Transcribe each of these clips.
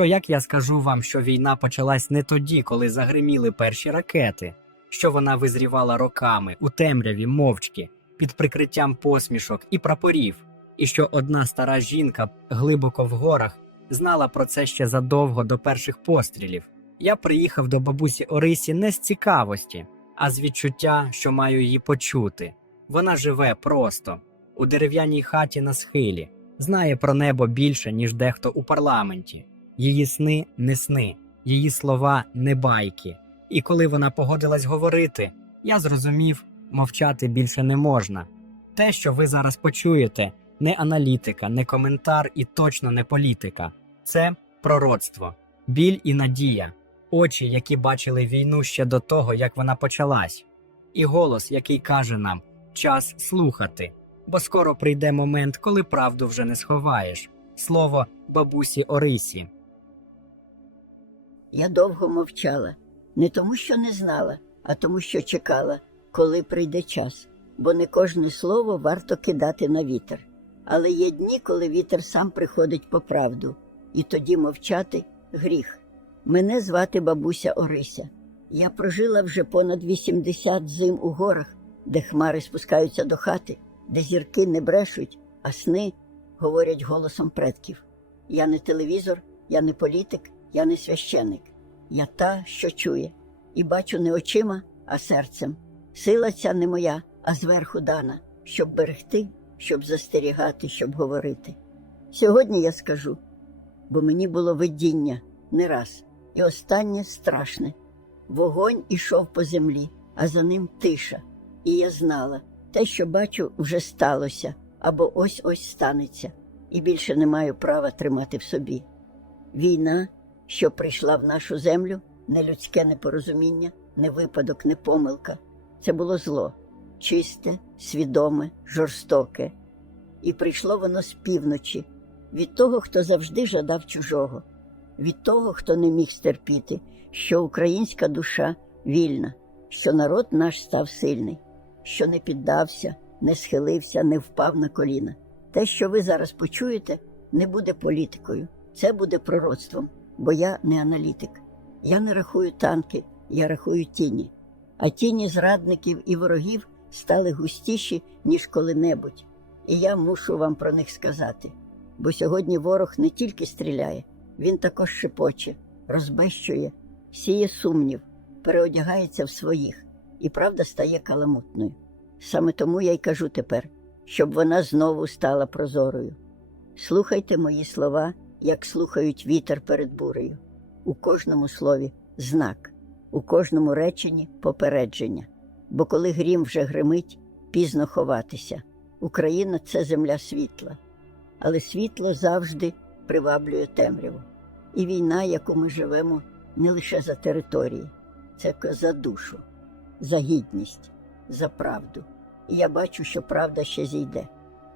Що як я скажу вам, що війна почалась не тоді, коли загриміли перші ракети, що вона визрівала роками у темряві мовчки, під прикриттям посмішок і прапорів, і що одна стара жінка глибоко в горах знала про це ще задовго до перших пострілів. Я приїхав до бабусі Орисі не з цікавості, а з відчуття, що маю її почути. Вона живе просто у дерев'яній хаті на схилі, знає про небо більше, ніж дехто у парламенті. Її сни не сни, її слова не байки. І коли вона погодилась говорити, я зрозумів, мовчати більше не можна. Те, що ви зараз почуєте, не аналітика, не коментар і точно не політика. Це пророцтво, біль і надія, очі, які бачили війну ще до того, як вона почалась, і голос, який каже нам час слухати, бо скоро прийде момент, коли правду вже не сховаєш. Слово бабусі Орисі. Я довго мовчала, не тому, що не знала, а тому, що чекала, коли прийде час, бо не кожне слово варто кидати на вітер. Але є дні, коли вітер сам приходить по правду, і тоді мовчати гріх. Мене звати бабуся Орися. Я прожила вже понад 80 зим у горах, де хмари спускаються до хати, де зірки не брешуть, а сни говорять голосом предків. Я не телевізор, я не політик, я не священик. Я та, що чує, і бачу не очима, а серцем. Сила ця не моя, а зверху дана, щоб берегти, щоб застерігати, щоб говорити. Сьогодні я скажу, бо мені було видіння не раз, і останнє страшне. Вогонь ішов по землі, а за ним тиша. І я знала, те, що бачу, вже сталося або ось ось станеться, і більше не маю права тримати в собі. Війна, що прийшла в нашу землю, не людське непорозуміння, не випадок, не помилка. Це було зло, чисте, свідоме, жорстоке. І прийшло воно з півночі, від того, хто завжди жадав чужого, від того, хто не міг стерпіти, що українська душа вільна, що народ наш став сильний, що не піддався, не схилився, не впав на коліна. Те, що ви зараз почуєте, не буде політикою, це буде пророцтвом, бо я не аналітик. Я не рахую танки, я рахую тіні. А тіні зрадників і ворогів стали густіші, ніж коли-небудь. І я мушу вам про них сказати. Бо сьогодні ворог не тільки стріляє, він також шепоче, розбещує, сіє сумнів, переодягається в своїх, і правда стає каламутною. Саме тому я й кажу тепер, щоб вона знову стала прозорою. Слухайте мої слова, як слухають вітер перед бурею. У кожному слові знак, у кожному реченні попередження. Бо коли грім вже гримить, пізно ховатися. Україна це земля світла, але світло завжди приваблює темряву. І війна, яку ми живемо, не лише за території, це за душу, за гідність, за правду. І я бачу, що правда ще зійде.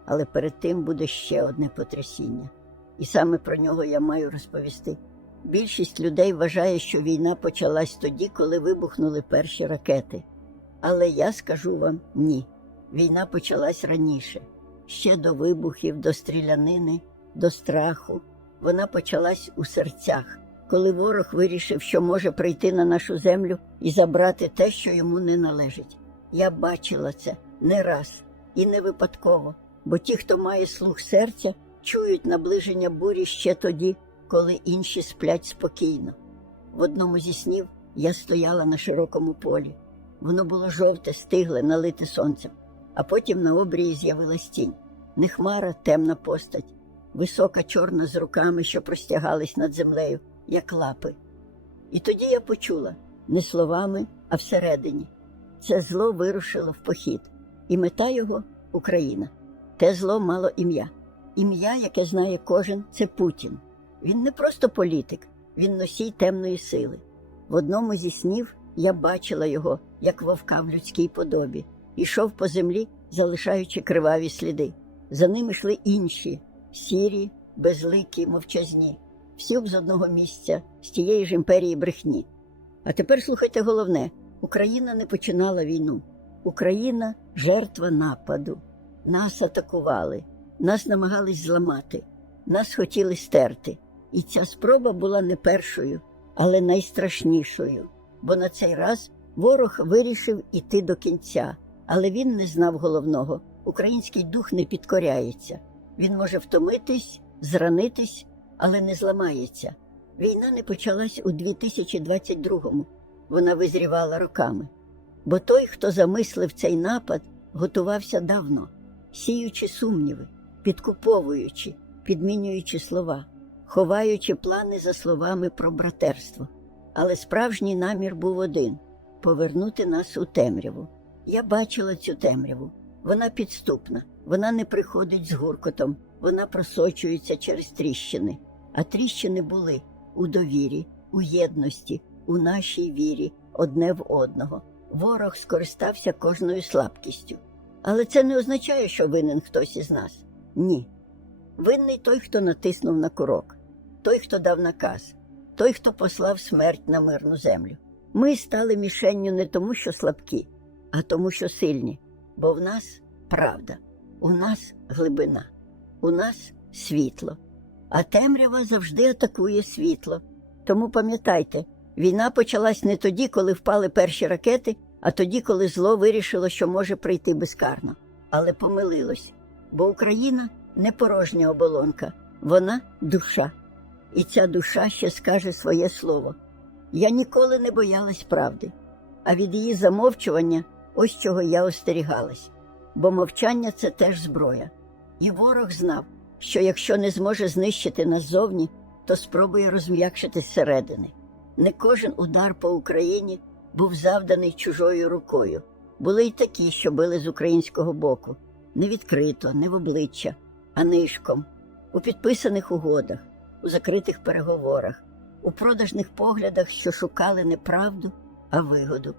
Але перед тим буде ще одне потрясіння. І саме про нього я маю розповісти. Більшість людей вважає, що війна почалась тоді, коли вибухнули перші ракети. Але я скажу вам ні. Війна почалась раніше, ще до вибухів, до стрілянини, до страху. Вона почалась у серцях, коли ворог вирішив, що може прийти на нашу землю і забрати те, що йому не належить. Я бачила це не раз і не випадково, бо ті, хто має слух серця, чують наближення бурі ще тоді, коли інші сплять спокійно. В одному зі снів я стояла на широкому полі. Воно було жовте, стигле, налите сонцем, а потім на обрії з'явилась тінь. Не хмара, темна постать, висока чорна з руками, що простягались над землею, як лапи. І тоді я почула не словами, а всередині. Це зло вирушило в похід, і мета його Україна. Те зло мало ім'я. Ім'я, яке знає кожен, це Путін. Він не просто політик, він носій темної сили. В одному зі снів я бачила його, як вовка в людській подобі, ішов по землі, залишаючи криваві сліди. За ним йшли інші сірі, безликі, мовчазні, всі б з одного місця, з тієї ж імперії брехні. А тепер слухайте головне: Україна не починала війну. Україна жертва нападу. Нас атакували, нас намагались зламати, нас хотіли стерти. І ця спроба була не першою, але найстрашнішою, бо на цей раз ворог вирішив іти до кінця, але він не знав головного: український дух не підкоряється. Він може втомитись, зранитись, але не зламається. Війна не почалась у 2022-му, вона визрівала роками. Бо той, хто замислив цей напад, готувався давно, сіючи сумніви, підкуповуючи, підмінюючи слова, ховаючи плани за словами про братерство. Але справжній намір був один повернути нас у темряву. Я бачила цю темряву. Вона підступна, вона не приходить з гуркотом, вона просочується через тріщини. А тріщини були у довірі, у єдності, у нашій вірі одне в одного. Ворог скористався кожною слабкістю. Але це не означає, що винен хтось із нас. Ні. Винний той, хто натиснув на курок, той, хто дав наказ, той, хто послав смерть на мирну землю. Ми стали мішенню не тому, що слабкі, а тому, що сильні. Бо в нас правда, у нас глибина, у нас світло. А темрява завжди атакує світло. Тому пам'ятайте, війна почалась не тоді, коли впали перші ракети, а тоді, коли зло вирішило, що може прийти безкарно. Але помилилось, бо Україна не порожня оболонка, вона душа. І ця душа ще скаже своє слово. Я ніколи не боялась правди, а від її замовчування ось чого я остерігалась. Бо мовчання це теж зброя. І ворог знав, що якщо не зможе знищити нас зовні, то спробує розм'якшити зсередини. Не кожен удар по Україні був завданий чужою рукою. Були й такі, що били з українського боку, не відкрито, не в обличчя, а нишком, у підписаних угодах, у закритих переговорах, у продажних поглядах, що шукали не правду, а вигоду.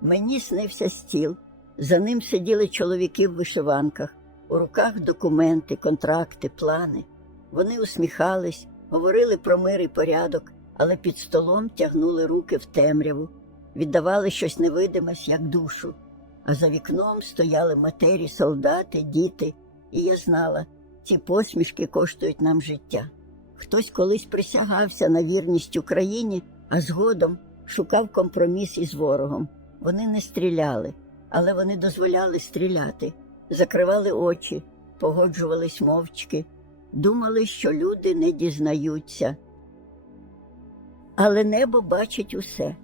Мені снився стіл, за ним сиділи чоловіки в вишиванках, у руках документи, контракти, плани. Вони усміхались, говорили про мир і порядок, але під столом тягнули руки в темряву, віддавали щось невидиме, як душу. А за вікном стояли матері, солдати, діти, і я знала, ці посмішки коштують нам життя. Хтось колись присягався на вірність Україні, а згодом шукав компроміс із ворогом. Вони не стріляли, але вони дозволяли стріляти, закривали очі, погоджувались мовчки, думали, що люди не дізнаються. Але небо бачить усе.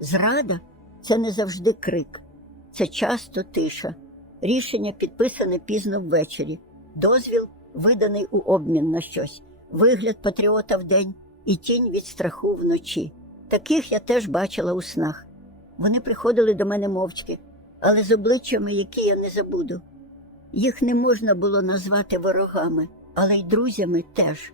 Зрада це не завжди крик, це часто тиша. Рішення підписане пізно ввечері, дозвіл виданий у обмін на щось, вигляд патріота вдень і тінь від страху вночі. Таких я теж бачила у снах. Вони приходили до мене мовчки, але з обличчями, які я не забуду. Їх не можна було назвати ворогами, але й друзями теж.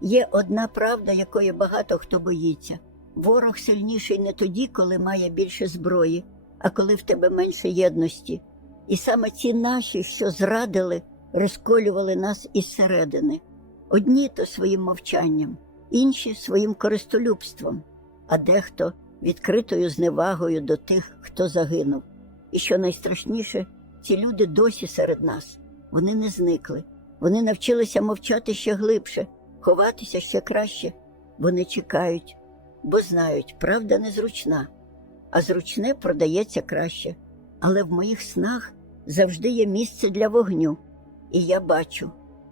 Є одна правда, якої багато хто боїться. Ворог сильніший не тоді, коли має більше зброї, а коли в тебе менше єдності. І саме ці наші, що зрадили, розколювали нас із середини. Одні то своїм мовчанням, інші своїм користолюбством, а дехто відкритою зневагою до тих, хто загинув. І що найстрашніше, ці люди досі серед нас. Вони не зникли. Вони навчилися мовчати ще глибше, ховатися ще краще. Вони чекають, бо знають, правда незручна, а зручне продається краще. Але в моїх снах завжди є місце для вогню. І я бачу,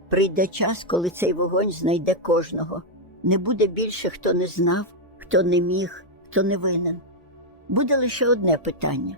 прийде час, коли цей вогонь знайде кожного. Не буде більше, хто не знав, хто не міг, хто не винен. Буде лише одне питання: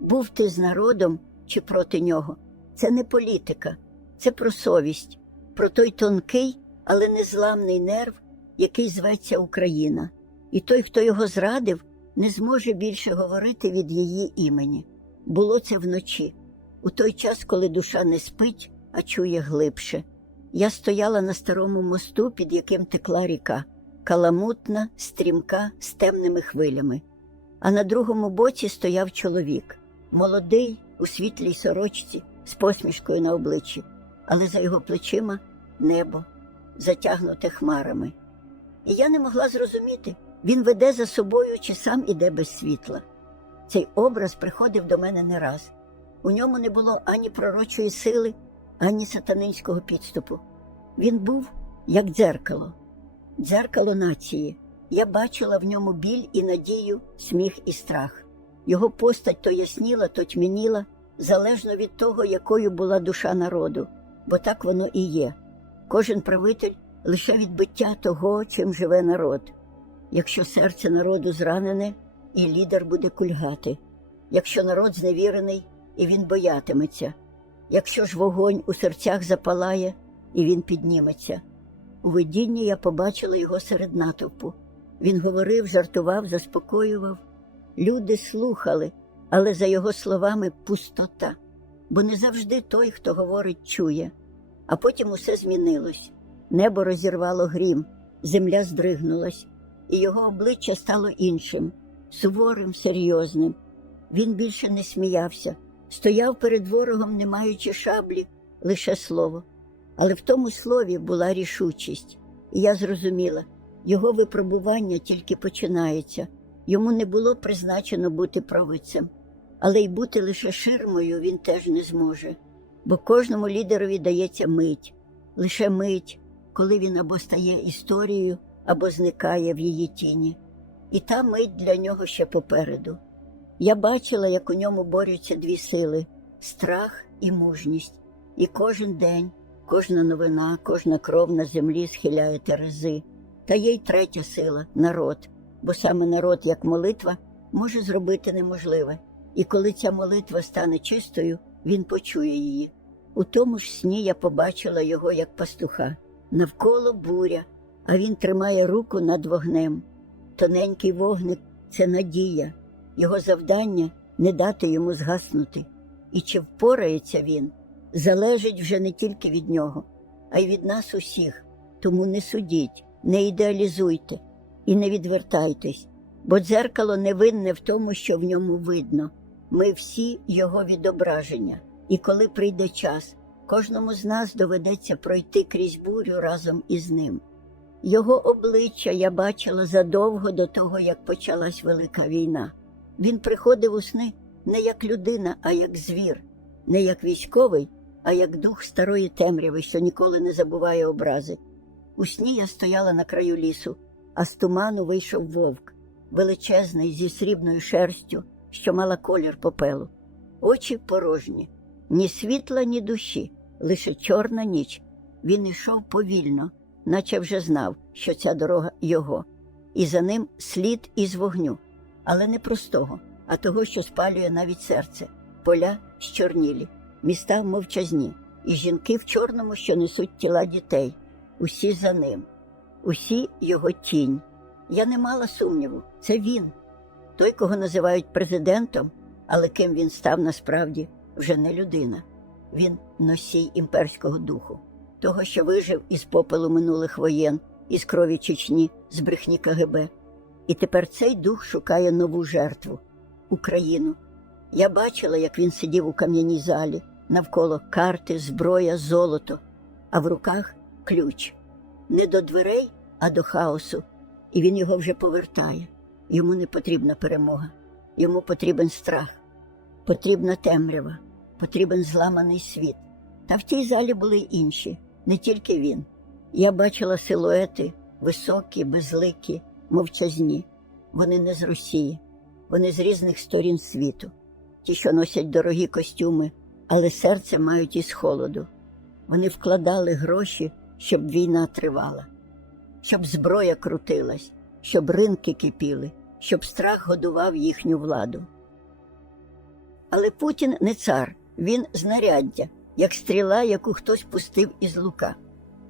був ти з народом чи проти нього? Це не політика, це про совість, про той тонкий, але незламний нерв, який зветься Україна. І той, хто його зрадив, не зможе більше говорити від її імені. Було це вночі, у той час, коли душа не спить, а чує глибше. Я стояла на старому мосту, під яким текла ріка, каламутна, стрімка з темними хвилями. А на другому боці стояв чоловік, молодий, у світлій сорочці, з посмішкою на обличчі, але за його плечима небо, затягнуте хмарами. І я не могла зрозуміти, він веде за собою чи сам іде без світла. Цей образ приходив до мене не раз. У ньому не було ані пророчої сили, ані сатанинського підступу. Він був як дзеркало. дзеркало нації. Я бачила в ньому біль і надію, сміх і страх. Його постать то ясніла, то тьмяніла, залежно від того, якою була душа народу, бо так воно і є. Кожен правитель лише відбиття того, чим живе народ. Якщо серце народу зранене, і лідер буде кульгати, якщо народ зневірений, і він боятиметься, якщо ж вогонь у серцях запалає, і він підніметься. У видінні я побачила його серед натовпу. Він говорив, жартував, заспокоював. Люди слухали, але за його словами пустота, бо не завжди той, хто говорить, чує. А потім усе змінилось. Небо розірвало грім, земля здригнулась, і його обличчя стало іншим, суворим, серйозним. Він більше не сміявся, стояв перед ворогом, не маючи шаблі, лише слово. Але в тому слові була рішучість, і я зрозуміла, його випробування тільки починається. Йому не було призначено бути провидцем, але й бути лише ширмою він теж не зможе, бо кожному лідерові дається мить, лише мить, коли він або стає історією, або зникає в її тіні. І та мить для нього ще попереду. Я бачила, як у ньому борються дві сили страх і мужність, і кожен день. Кожна новина, кожна кров на землі схиляє терези. Та є й третя сила народ, бо саме народ, як молитва, може зробити неможливе. І коли ця молитва стане чистою, він почує її. У тому ж сні я побачила його як пастуха. Навколо буря, а він тримає руку над вогнем. Тоненький вогник це надія, його завдання не дати йому згаснути. І чи впорається він? залежить вже не тільки від нього, а й від нас усіх. Тому не судіть, не ідеалізуйте і не відвертайтесь, бо дзеркало не винне в тому, що в ньому видно. Ми всі його відображення, і коли прийде час, кожному з нас доведеться пройти крізь бурю разом із ним. Його обличчя я бачила задовго до того, як почалась велика війна. Він приходив у сни не як людина, а як звір, не як військовий, а як дух старої темряви, що ніколи не забуває образи. У сні я стояла на краю лісу, а з туману вийшов вовк, величезний, зі срібною шерстю, що мала колір попелу. Очі порожні, ні світла, ні душі, лише чорна ніч. Він йшов повільно, наче вже знав, що ця дорога його, і за ним слід із вогню, але не простого, а того, що спалює навіть серце, поля щорнілі міста мовчазні, і жінки в чорному, що несуть тіла дітей, усі за ним, усі його тінь. Я не мала сумніву, це він, той, кого називають президентом, але ким він став насправді вже не людина. Він носій імперського духу, того, що вижив із попелу минулих воєн, із крові Чечні, з брехні КГБ. І тепер цей дух шукає нову жертву Україну. Я бачила, як він сидів у кам'яній залі навколо карти, зброя, золото, а в руках ключ не до дверей, а до хаосу, і він його вже повертає. Йому не потрібна перемога, йому потрібен страх, потрібна темрява, потрібен зламаний світ. Та в тій залі були інші, не тільки він. Я бачила силуети високі, безликі, мовчазні. Вони не з Росії, вони з різних сторін світу, ті, що носять дорогі костюми але серце мають із холоду. Вони вкладали гроші, щоб війна тривала, щоб зброя крутилась, щоб ринки кипіли, щоб страх годував їхню владу. Але Путін не цар, він знаряддя, як стріла, яку хтось пустив із лука.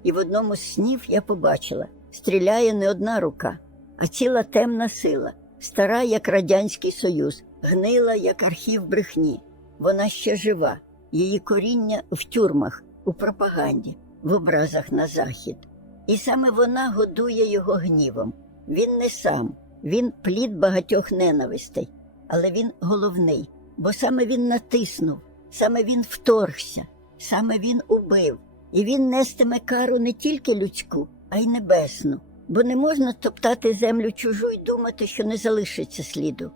І в одному з снів я побачила стріляє не одна рука, а ціла темна сила, стара, як Радянський Союз, гнила, як архів брехні. Вона ще жива, її коріння в тюрмах, у пропаганді, в образах на захід. І саме вона годує його гнівом. Він не сам, він плід багатьох ненавистей, але він головний, бо саме він натиснув, саме він вторгся, саме він убив, і він нестиме кару не тільки людську, а й небесну, бо не можна топтати землю чужу і думати, що не залишиться сліду.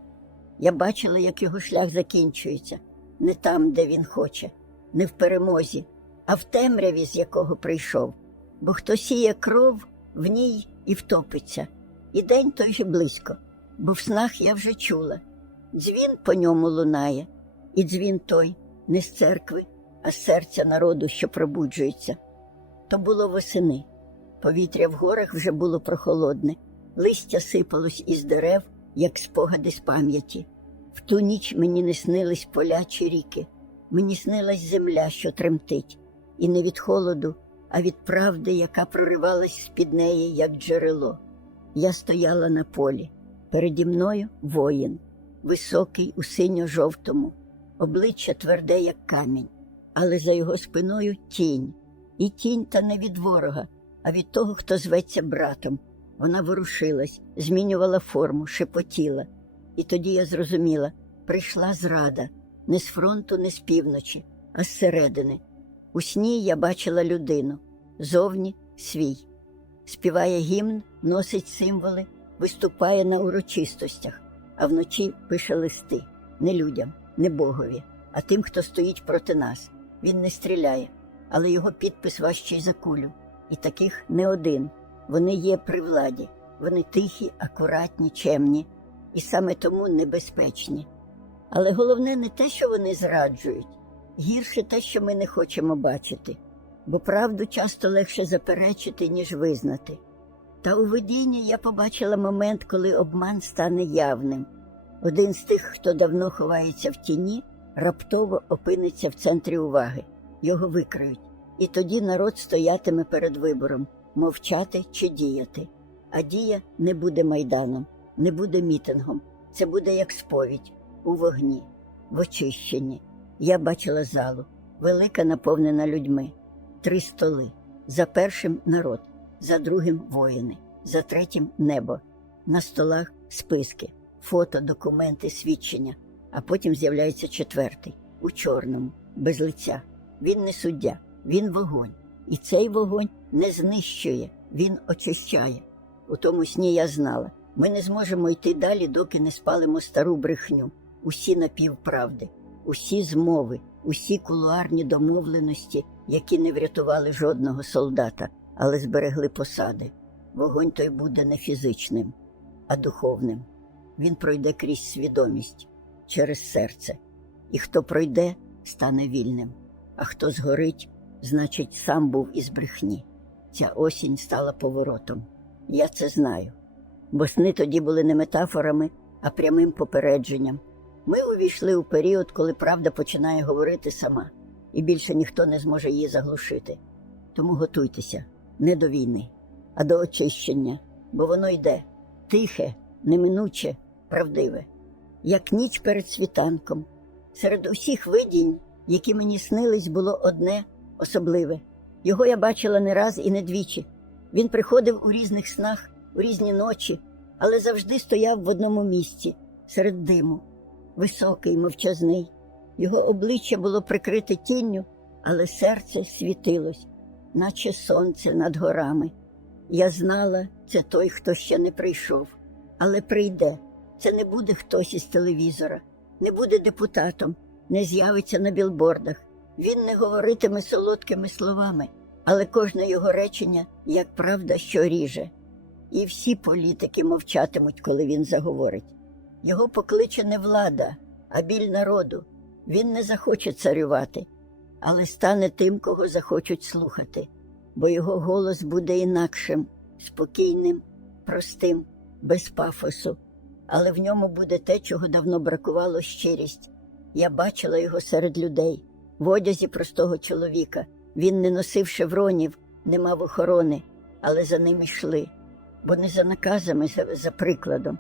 Я бачила, як його шлях закінчується не там, де він хоче, не в перемозі, а в темряві, з якого прийшов. Бо хто сіє кров, в ній і втопиться. І день той же близько, бо в снах я вже чула. Дзвін по ньому лунає, і дзвін той не з церкви, а з серця народу, що пробуджується. То було восени. Повітря в горах вже було прохолодне, листя сипалось із дерев, як спогади з пам'яті. В ту ніч мені не снились поля чи ріки, мені снилась земля, що тремтить, і не від холоду, а від правди, яка проривалась з-під неї, як джерело. Я стояла на полі. Переді мною воїн, високий у синьо-жовтому, обличчя тверде, як камінь, але за його спиною тінь. І тінь та не від ворога, а від того, хто зветься братом. Вона ворушилась, змінювала форму, шепотіла. І тоді я зрозуміла прийшла зрада не з фронту, не з півночі, а зсередини. У сні я бачила людину, зовні свій. Співає гімн, носить символи, виступає на урочистостях, а вночі пише листи не людям, не Богові, а тим, хто стоїть проти нас. Він не стріляє, але його підпис важчий за кулю. І таких не один. Вони є при владі, вони тихі, акуратні, чемні і саме тому небезпечні. Але головне не те, що вони зраджують, гірше те, що ми не хочемо бачити, бо правду часто легше заперечити, ніж визнати. Та у видінні я побачила момент, коли обман стане явним. Один з тих, хто давно ховається в тіні, раптово опиниться в центрі уваги, його викриють, і тоді народ стоятиме перед вибором мовчати чи діяти. А дія не буде майданом, не буде мітингом. Це буде як сповідь у вогні, в очищенні. Я бачила залу, велика, наповнена людьми, три столи. За першим народ, за другим воїни, за третім небо. На столах списки, фото, документи, свідчення, а потім з'являється четвертий у чорному, без лиця. Він не суддя, він вогонь. І цей вогонь не знищує, він очищає. У тому сні я знала. Ми не зможемо йти далі, доки не спалимо стару брехню, усі напівправди, усі змови, усі кулуарні домовленості, які не врятували жодного солдата, але зберегли посади. Вогонь той буде не фізичним, а духовним. Він пройде крізь свідомість, через серце. І хто пройде, стане вільним, а хто згорить, значить, сам був із брехні. Ця осінь стала поворотом. Я це знаю. Бо сни тоді були не метафорами, а прямим попередженням. Ми увійшли у період, коли правда починає говорити сама, і більше ніхто не зможе її заглушити. Тому готуйтеся не до війни, а до очищення, бо воно йде тихе, неминуче, правдиве, як ніч перед світанком. Серед усіх видінь, які мені снились, було одне особливе. Його я бачила не раз і не двічі. Він приходив у різних снах, у різні ночі, але завжди стояв в одному місці, серед диму, високий, мовчазний. Його обличчя було прикрите тінню, але серце світилось, наче сонце над горами. Я знала, це той, хто ще не прийшов, але прийде. Це не буде хтось із телевізора, не буде депутатом, не з'явиться на білбордах. Він не говоритиме солодкими словами, але кожне його речення як правда, що ріже. І всі політики мовчатимуть, коли він заговорить. Його покличе не влада, а біль народу. Він не захоче царювати, але стане тим, кого захочуть слухати, бо його голос буде інакшим, спокійним, простим, без пафосу. Але в ньому буде те, чого давно бракувало щирість. Я бачила його серед людей, в одязі простого чоловіка. Він не носив шевронів, не мав охорони, але за ним йшли, бо не за наказами, за, за прикладом.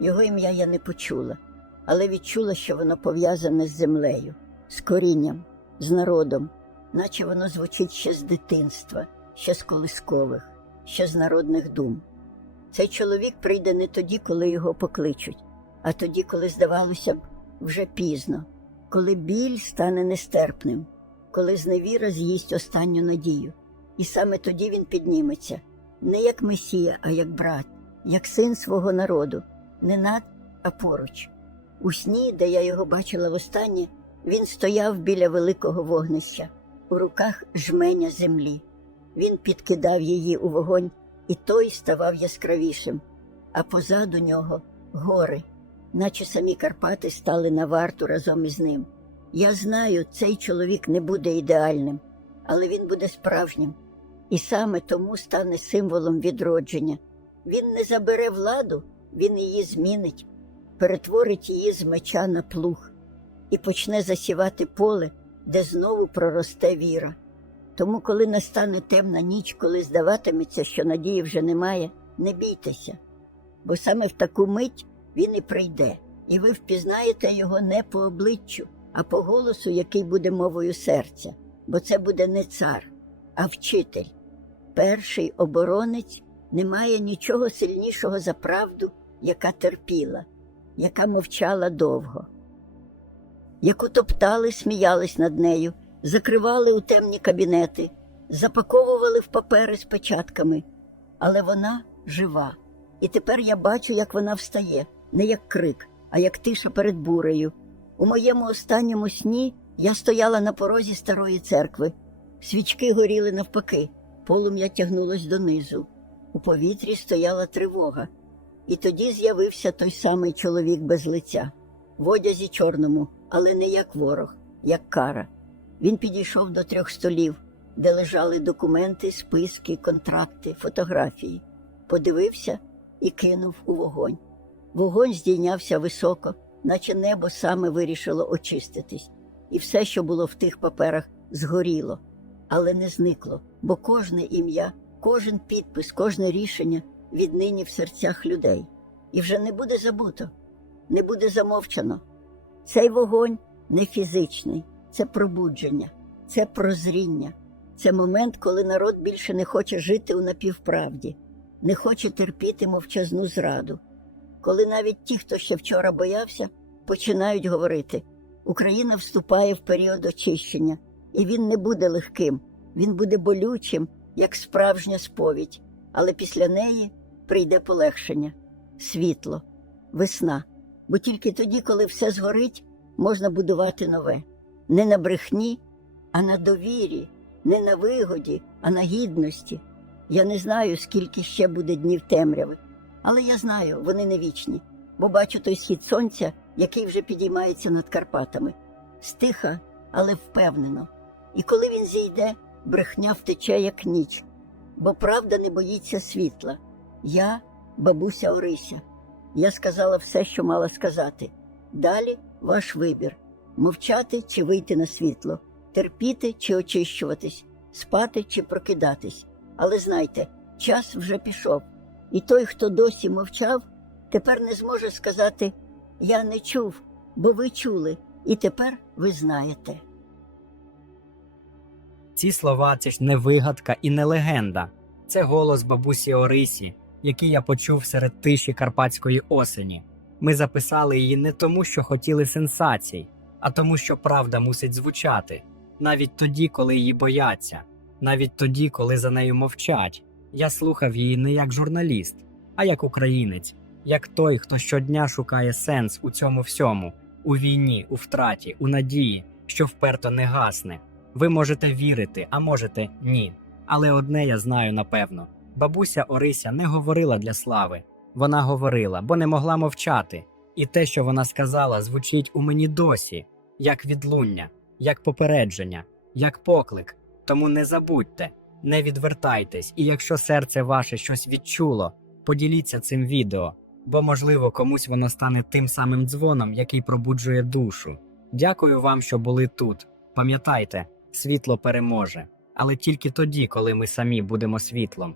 Його ім'я я не почула, але відчула, що воно пов'язане з землею, з корінням, з народом, наче воно звучить ще з дитинства, ще з колискових, ще з народних дум. Цей чоловік прийде не тоді, коли його покличуть, а тоді, коли, здавалося б, вже пізно, коли біль стане нестерпним, коли зневіра з'їсть останню надію. І саме тоді він підніметься, не як месія, а як брат, як син свого народу, не над, а поруч. У сні, де я його бачила востаннє, він стояв біля великого вогнища, у руках жменя землі. Він підкидав її у вогонь і той ставав яскравішим, а позаду нього гори, наче самі Карпати стали на варту разом із ним. Я знаю, цей чоловік не буде ідеальним, але він буде справжнім, і саме тому стане символом відродження. Він не забере владу, він її змінить, перетворить її з меча на плуг і почне засівати поле, де знову проросте віра. Тому, коли настане темна ніч, коли здаватиметься, що надії вже немає, не бійтеся, бо саме в таку мить він і прийде, і ви впізнаєте його не по обличчю, а по голосу, який буде мовою серця, бо це буде не цар, а вчитель. Перший оборонець не має нічого сильнішого за правду, яка терпіла, яка мовчала довго, яку топтали, сміялись над нею, закривали у темні кабінети, запаковували в папери з печатками. Але вона жива. І тепер я бачу, як вона встає, не як крик, а як тиша перед бурею. У моєму останньому сні я стояла на порозі старої церкви. Свічки горіли навпаки, полум'я тягнулось донизу. У повітрі стояла тривога. І тоді з'явився той самий чоловік без лиця, в одязі чорному, але не як ворог, як кара. Він підійшов до трьох столів, де лежали документи, списки, контракти, фотографії, подивився і кинув у вогонь. Вогонь здійнявся високо, наче небо саме вирішило очиститись, і все, що було в тих паперах, згоріло, але не зникло, бо кожне ім'я, кожен підпис, кожне рішення віднині в серцях людей. І вже не буде забуто, не буде замовчано. Цей вогонь не фізичний, це пробудження, це прозріння, це момент, коли народ більше не хоче жити у напівправді, не хоче терпіти мовчазну зраду. Коли навіть ті, хто ще вчора боявся, починають говорити: Україна вступає в період очищення, і він не буде легким, він буде болючим, як справжня сповідь, але після неї прийде полегшення, світло, весна. Бо тільки тоді, коли все згорить, можна будувати нове. Не на брехні, а на довірі, не на вигоді, а на гідності. Я не знаю, скільки ще буде днів темряви, але я знаю, вони не вічні, бо бачу той схід сонця, який вже підіймається над Карпатами. Стиха, але впевнено. І коли він зійде, брехня втече, як ніч, бо правда не боїться світла. Я, бабуся Орися, я сказала все, що мала сказати. Далі ваш вибір мовчати чи вийти на світло, терпіти чи очищуватись, спати чи прокидатись. Але знайте, час вже пішов, і той, хто досі мовчав, тепер не зможе сказати Я не чув, бо ви чули, і тепер ви знаєте. Ці слова це ж не вигадка і не легенда. Це голос бабусі Орисі, який я почув серед тиші карпатської осені. Ми записали її не тому, що хотіли сенсацій, а тому, що правда мусить звучати, навіть тоді, коли її бояться, навіть тоді, коли за нею мовчать. Я слухав її не як журналіст, а як українець, як той, хто щодня шукає сенс у цьому всьому, у війні, у втраті, у надії, що вперто не гасне. Ви можете вірити, а можете ні. Але одне я знаю напевно: бабуся Орися не говорила для слави. Вона говорила, бо не могла мовчати. І те, що вона сказала, звучить у мені досі, як відлуння, як попередження, як поклик. Тому не забудьте, не відвертайтесь, і якщо серце ваше щось відчуло, поділіться цим відео, бо, можливо, комусь воно стане тим самим дзвоном, який пробуджує душу. Дякую вам, що були тут. Пам'ятайте, світло переможе, але тільки тоді, коли ми самі будемо світлом.